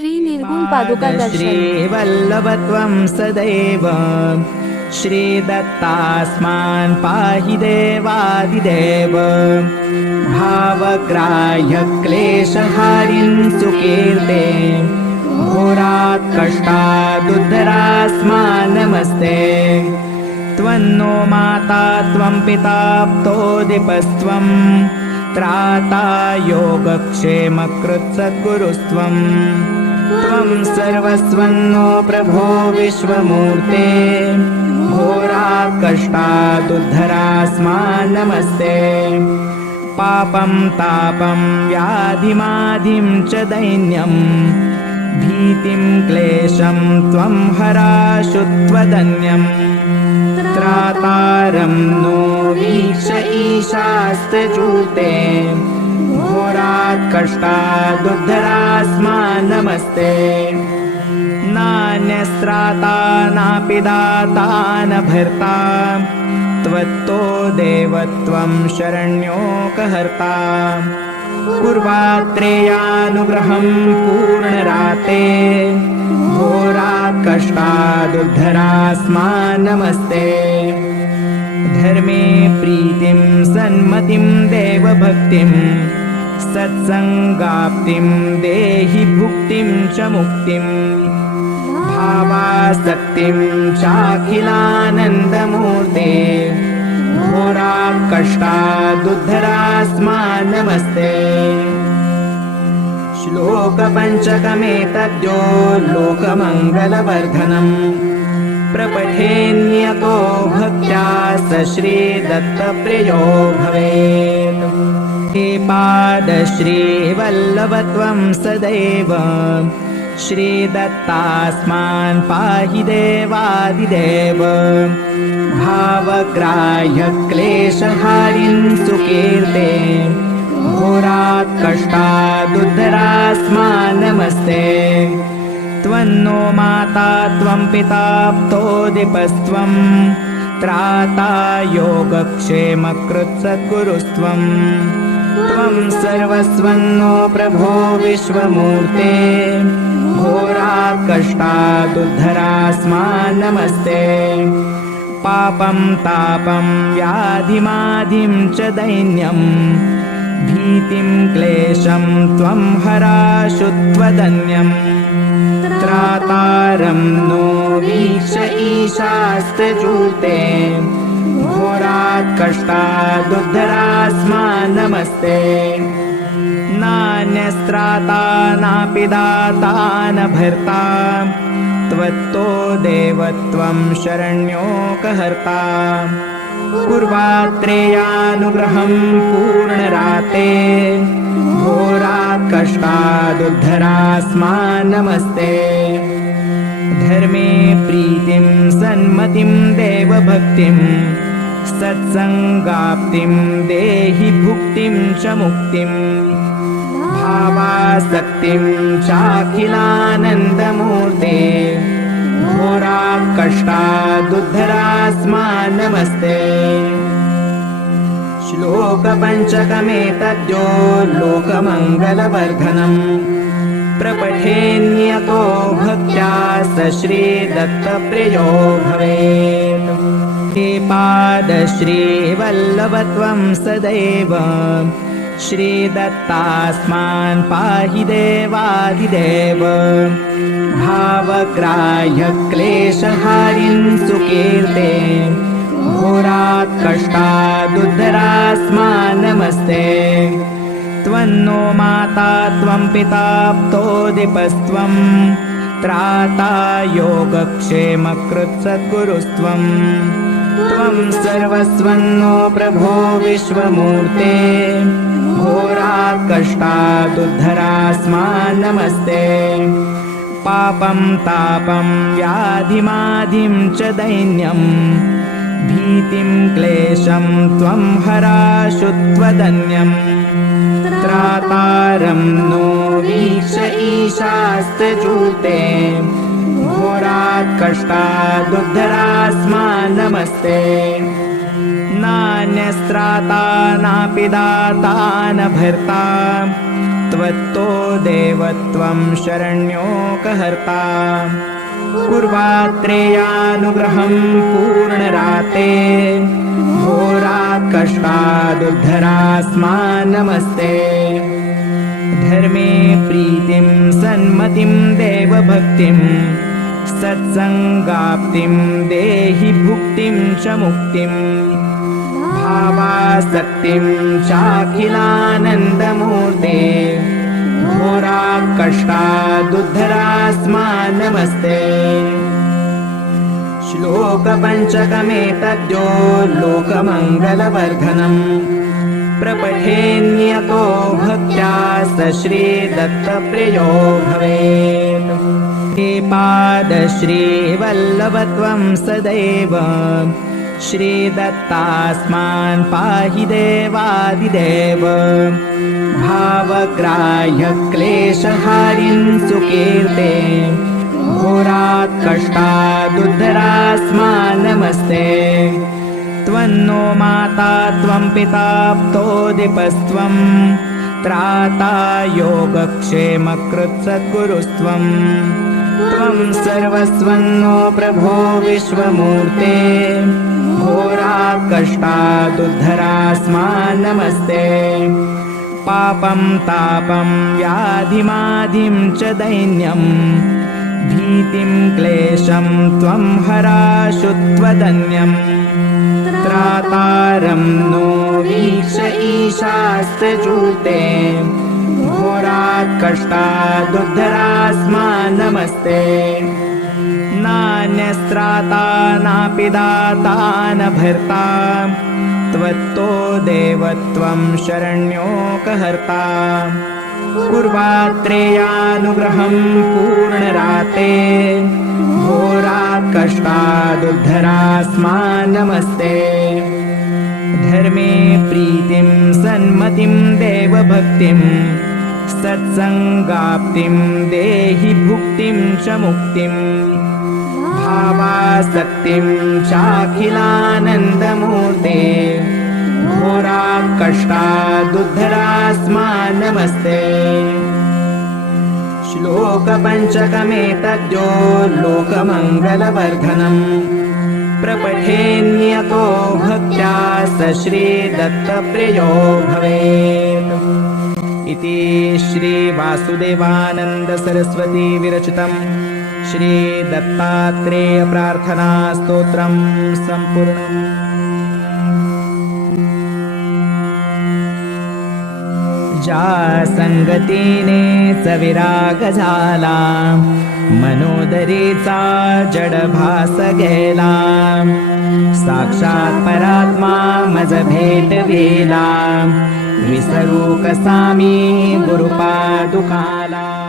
श्री निर्गुण पादुका दर्शन. श्रीवल्लभत्वं सदैव श्रीदत्तास्मान् पाहि देवादिदेव। भावग्राह्यक्लेशहारिन् सुकीर्ते घोरात् कष्टादुद्धरास्मान् नमस्ते त्वन्नो माता त्वं पिता प्तोदिपस्त्वं त्राता योगक्षेमकृत्सद्गुरुस्त्वम् त्वं सर्वस्वन्नो प्रभो विश्वमूर्ते। घोरात् कष्टादुद्धरास्मान् नमस्ते पापं तापं व्याधिमाधिं च दैन्यम् भीतिं क्लेशं त्वं हराशु त्वदन्यम् त्रातारं नो वीक्ष ईशास्तजूते घोरात् कष्टादुद्धरास्मान् नमस्ते नान्यस्त्राता नापि दाता न भर्ता। त्वत्तो देवत्वं शरण्योकहर्ता। कुर्वात्रेयानुग्रहं पूर्णराते। घोरात् कष्टादुद्धरास्मान् नमस्ते धर्मे प्रीतिं सन्मतिं देवभक्तिं सत्सङ्गाप्तिं देहि भुक्तिं च मुक्तिम् भावासक्तिं चाखिलानन्दमूर्ते। घोरात् कष्टादुद्धरास्मान् नमस्ते श्लोकपञ्चकमेतद्यो लोकमङ्गलवर्धनम् प्रपठेन्यतो भक्त्या स श्रीदत्तप्रियो भवेत् हे पादश्रीवल्लभत्वं सदैव। श्रीदत्तास्मान् पाहि देवादिदेव। भावग्राह्यक्लेशहारिन् सुकीर्ते। घोरात् कष्टादुद्धरास्मान् नमस्ते त्वन्नो माता त्वं पिता प्तोदिपस्त्वं त्राता योगक्षेमकृत्सद्गुरुस्त्वम् त्वं सर्वस्वन्नो प्रभो विश्वमूर्ते। घोरात् कष्टादुद्धरास्मान् नमस्ते पापं तापं व्याधिमाधिं च दैन्यम् भीतिं क्लेशं त्वं हराशु त्वदन्यम् त्रातारं नो वीक्ष ईशास्तजूते घोरात् कष्टादुद्धरास्मान् नमस्ते नान्यस्त्राता नापि दाता न भर्ता। त्वत्तो देवत्वं शरण्योकहर्ता। कुर्वात्रेयानुग्रहं पूर्णराते। घोरात् कष्टादुद्धरास्मान् नमस्ते धर्मे प्रीतिं सन्मतिं देवभक्तिं सत्सङ्गाप्तिं देहि भुक्तिं च मुक्तिम् भावासक्तिं चाखिलानन्दमूर्ते। घोरात् कष्टादुद्धरास्मान् नमस्ते श्लोकपञ्चकमेतद्यो लोकमङ्गलवर्धनम्। प्रपठेन्यतो भक्त्या स श्रीदत्तप्रियो भवेत् हे पादश्रीवल्लभत्वं सदैव। श्रीदत्तास्मान् पाहि देवादिदेव। भावग्राह्यक्लेशहारिन् सुकीर्ते। घोरात् कष्टादुद्धरास्मान् नमस्ते त्वन्नो माता त्वं पिता प्तोदिपस्त्वं। त्राता योगक्षेमकृत्सद्गुरुस्त्वम् त्वं सर्वस्वन्नो प्रभो विश्वमूर्ते। कष्टादुद्धरास्मान् नमस्ते पापं तापं व्याधिमाधिं च दैन्यम् भीतिं क्लेशं त्वं हराशु त्वदन्यम् त्रातारं नो वीक्ष ईशास्तजूते घोरात् कष्टादुद्धरास्मान् नमस्ते नान्यस्त्राता नापि दाता न भर्ता त्वत्तो देवत्वं शरण्योकहर्ता कुर्वात्रेयानुग्रहं पूर्णराते घोरात् कष्टादुद्धरास्मा नमस्ते धर्मे प्रीतिं सन्मतिं देवभक्तिं सत्सङ्गाप्तिं देहि भुक्तिं च मुक्तिम् भावासक्तिं चाखिलानन्दमूर्ते। घोरात् कष्टादुद्धरास्मा नमस्ते श्लोकपञ्चकमेतद्यो लोकमङ्गलवर्धनम्। प्रपठेन्यतो भक्त्या स श्रीदत्तप्रियो भवेत् हे पादश्रीवल्लभत्वं सदैव श्रीदत्तास्मान् पाहि देवादिदेव भावग्राह्यक्लेशहारिन् सुकीर्ते घोरात् कष्टादुद्धरास्मा नमस्ते त्वन्नो माता त्वं पिता प्तोदिपस्त्वं त्राता योगक्षेमकृत्सद्गुरुस्त्वं त्वं सर्वस्वन्नो प्रभो विश्वमूर्ते। घोरात् कष्टादुद्धरास्मा नमस्ते पापं तापं व्याधिमाधिं च दैन्यम् भीतिं क्लेशं त्वं हराशु त्वदन्यम् त्रातारं नो वीक्ष ईशास्त्रजूते घोरात् कष्टादुद्धरास्मा नमस्ते। नान्यस्त्राता नापि दाता न भर्ता त्वत्तो देवत्वं शरण्योकहर्ता कुर्वात्रेयानुग्रहं पूर्णराते। घोरात् कष्टादुद्धरास्मा नमस्ते। धर्मे प्रीतिं सन्मतिं देवभक्तिं सत्सङ्गाप्तिं देहि भुक्तिं च मुक्तिम् भावासक्तिं चाखिलानन्दमूर्ते। घोरात् कष्टादुद्धरास्मा नमस्ते श्लोकपञ्चकमेतद्यो लोकमङ्गलवर्धनम्। प्रपठेन्यतो भक्त्या स श्रीदत्तप्रियो भवेत् इति श्रीवासुदेवानन्दसरस्वती विरचितं श्रीदत्तात्रेयप्रार्थनास्तोत्रं सम्पूर्णम्। जा सङ्गतीने सविरागजाला मनोदरीचा जडभास गेला साक्षात् परात्मा मज भेट वेला विसरू कसा मी गुरुपादुकाला.